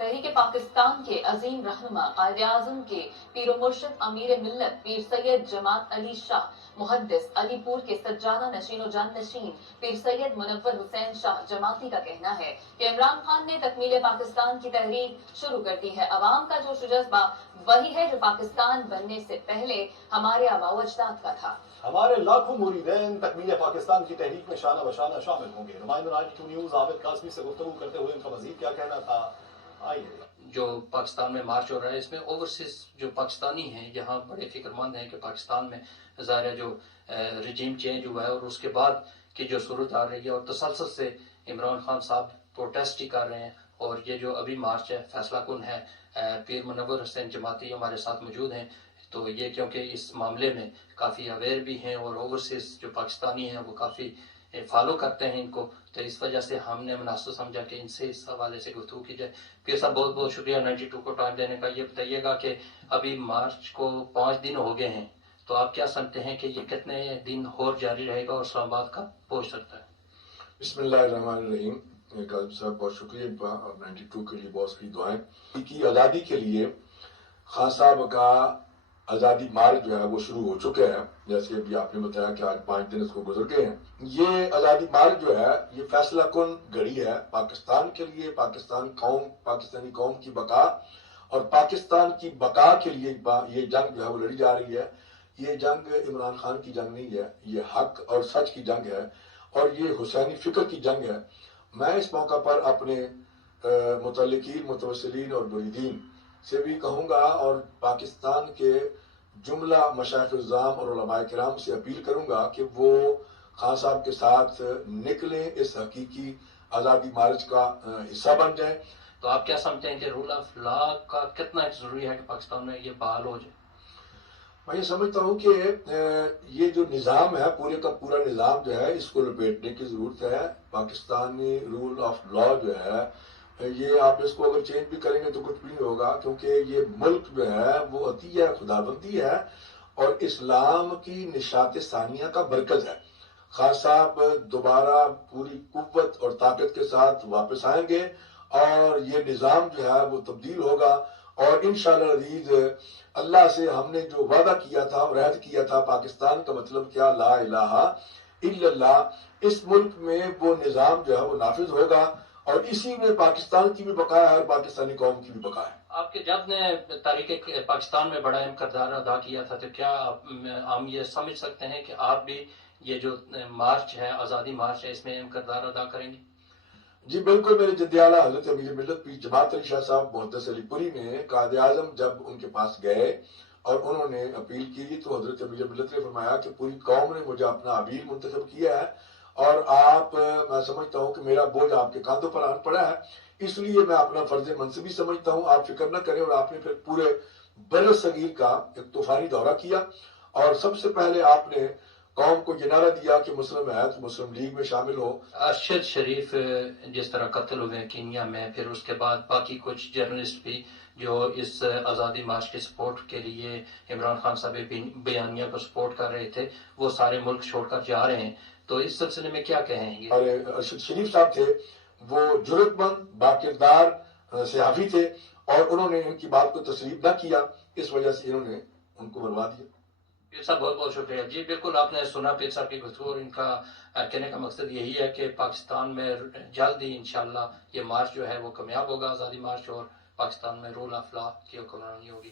तहरीक पाकिस्तान के अजीम रहनुमा कायद आज़म के पीर मुर्शिद अमीर मिल्लत पीर सैयद जमात अली शाह मुहद्दिस अलीपुर के सज्जादा नशीन व जान नशीन पीर सैयद मुनव्वर हुसैन शाह जमाती का कहना है कि इमरान खान ने तकमील पाकिस्तान की तहरीक शुरू कर दी है। अवाम का जोश जज्बा वही है जो पाकिस्तान बनने से पहले हमारे आबा व अजदाद का था। हमारे लाखों मुरीदैन तकमील पाकिस्तान की तहरीक में शाना बशाना शामिल होंगे। नुमाइंदा 92 न्यूज़ आबिद कासमी से गुफ्तगू करते हुए उनका मजीद क्या कहना था, आइए। जो पाकिस्तान में मार्च हो रहा है इसमें ओवरसीज जो पाकिस्तानी हैं यहाँ बड़े फिक्रमंद हैं कि पाकिस्तान में ज़ाहिर जो रिजीम चेंज हुआ है और उसके बाद की जो सूरत आ रही है और तसलसल से इमरान खान साहब प्रोटेस्ट ही कर रहे हैं। और ये जो अभी मार्च है फैसला कुन है, पीर मुनव्वर हुसैन जमाती हमारे साथ मौजूद हैं। तो ये क्योंकि इस मामले में काफ़ी अवेयर भी हैं और ओवरसीज जो पाकिस्तानी हैं वो काफ़ी फॉलो करते हैं इनको, तो इस वजह से हमने मुनासिब समझा कि इनसे इस हवाले से गुफ्तगू की जाए। पीर साहब बहुत बहुत शुक्रिया 92 को टाइम देने का। ये बताइएगा कि अभी मार्च को 5 दिन हो गए हैं, तो आप क्या समझते हैं कि ये कितने दिन और जारी रहेगा और इस्लामाबाद कब पहुँच सकता है? बिस्मिल्लाहिर्रहमानिर्रहीम। काज़ी साहब बहुत शुक्रिया और 92 के लिए बहुत सारी दुआएं की। आज़ादी के लिए खान साहब का आज़ादी मार्च जो है वो शुरू हो चुके हैं, जैसे अभी आपने बताया कि आज 5 दिन इसको गुजर गए हैं। ये आज़ादी मार्च जो है ये फैसला कुन घड़ी है पाकिस्तान के लिए, पाकिस्तानी कौम की बका और पाकिस्तान की बका के लिए ये जंग जो है वो लड़ी जा रही है। ये जंग इमरान खान की जंग नहीं है, ये हक और सच की जंग है और ये हुसैनी फिक्र की जंग है। मैं इस मौका पर अपने मुतल्लिकीन, मुतवस्सिलीन और मुरीदीन से भी कहूँगा और पाकिस्तान के जुमला मशाइख़-उज़्ज़ाम और उलमाए किराम से अपील करूँगा कि वो खान साहब के साथ निकलें, इस हकीकी आज़ादी मार्च का हिस्सा बन जाएं। तो आप क्या समझते हैं कि रूल ऑफ लॉ का कितना ज़रूरी है कि पाकिस्तान में ये बहाल हो जाए? मैं ये समझता हूँ कि ये जो निज़ाम है पूरे का पूरा निज़ाम जो है इसको लपेटने की ज़रूरत है। पाकिस्तानी रूल ऑफ लॉ जो है ये आप इसको अगर चेंज भी करेंगे तो कुछ भी नहीं होगा, क्योंकि ये मुल्क जो है वो अतिया खुदाबंदी है और इस्लाम की निशात सानिया का मरकज है। खान साहब दोबारा पूरी कुव्वत और ताकत के साथ वापस आएंगे और ये निज़ाम जो है वो तब्दील होगा और इंशाअल्लाह अज़ीज़ अल्लाह से हमने जो वादा किया था और रहद किया था, पाकिस्तान का मतलब क्या, ला इलाहा इल्लल्लाह, इस मुल्क में वो निज़ाम जो है वो नाफिज होगा और इसी में पाकिस्तान की भी बका है और पाकिस्तानी कौम की भी बका है। आपके जब ने तारीख पाकिस्तान में बड़ा अहम किरदार अदा किया था, तो क्या हम ये समझ सकते हैं कि आप भी ये जो मार्च है, आज़ादी मार्च है, इसमें अहम किरदार अदा करेंगे? जी बिल्कुल। मेरे जद्द-ए-आला हज़रत अमीर मिल्लत पीर जमात अली शाह साहब मुहद्दिस अलीपुरी ने कायद आज़म जब उनके पास गए और उन्होंने अपील की तो हज़रत अमीर मिल्लत ने फरमाया कि पूरी कौम ने मुझे अपना अमीर मुंतखब किया है और आप, मैं समझता हूँ कि मेरा बोझ आपके कांधों पर आन पड़ा है, इसलिए मैं अपना फर्ज मनसबी समझता हूँ, आप फिक्र न करें। और आपने फिर पूरे बर सगीर का एक तूफानी दौरा किया और सबसे पहले आपने कौम को ये नारा दिया कि मुस्लिम है तो मुस्लिम लीग में शामिल हो। अरशद शरीफ जिस तरह कत्ल हुए कीनिया में, फिर उसके बाद बाकी कुछ जर्नलिस्ट भी जो इस आज़ादी मार्च के सपोर्ट के लिए इमरान खान साहब बयानिया को सपोर्ट कर रहे थे, वो सारे मुल्क छोड़कर जा रहे हैं, तो इस सिलसिले में क्या कहेंगे? अरे अरशद शरीफ साहब थे, वो जुर्रतमंद बाकिरदार सहाफ़ी थे और उन्होंने इनकी बात को तस्लीम न किया, इस वजह से इन्होंने उनको मरवा दिया। पीर साहब बहुत बहुत शुक्रिया। जी बिल्कुल, आपने सुना पीर साहब की गुफ्तगू और इनका कहने का मकसद यही है कि पाकिस्तान में जल्द ही इंशाअल्लाह ये मार्च जो है वो कामयाब होगा, आज़ादी मार्च, और पाकिस्तान में रूल ऑफ लॉ की हुक्मरानी होगी।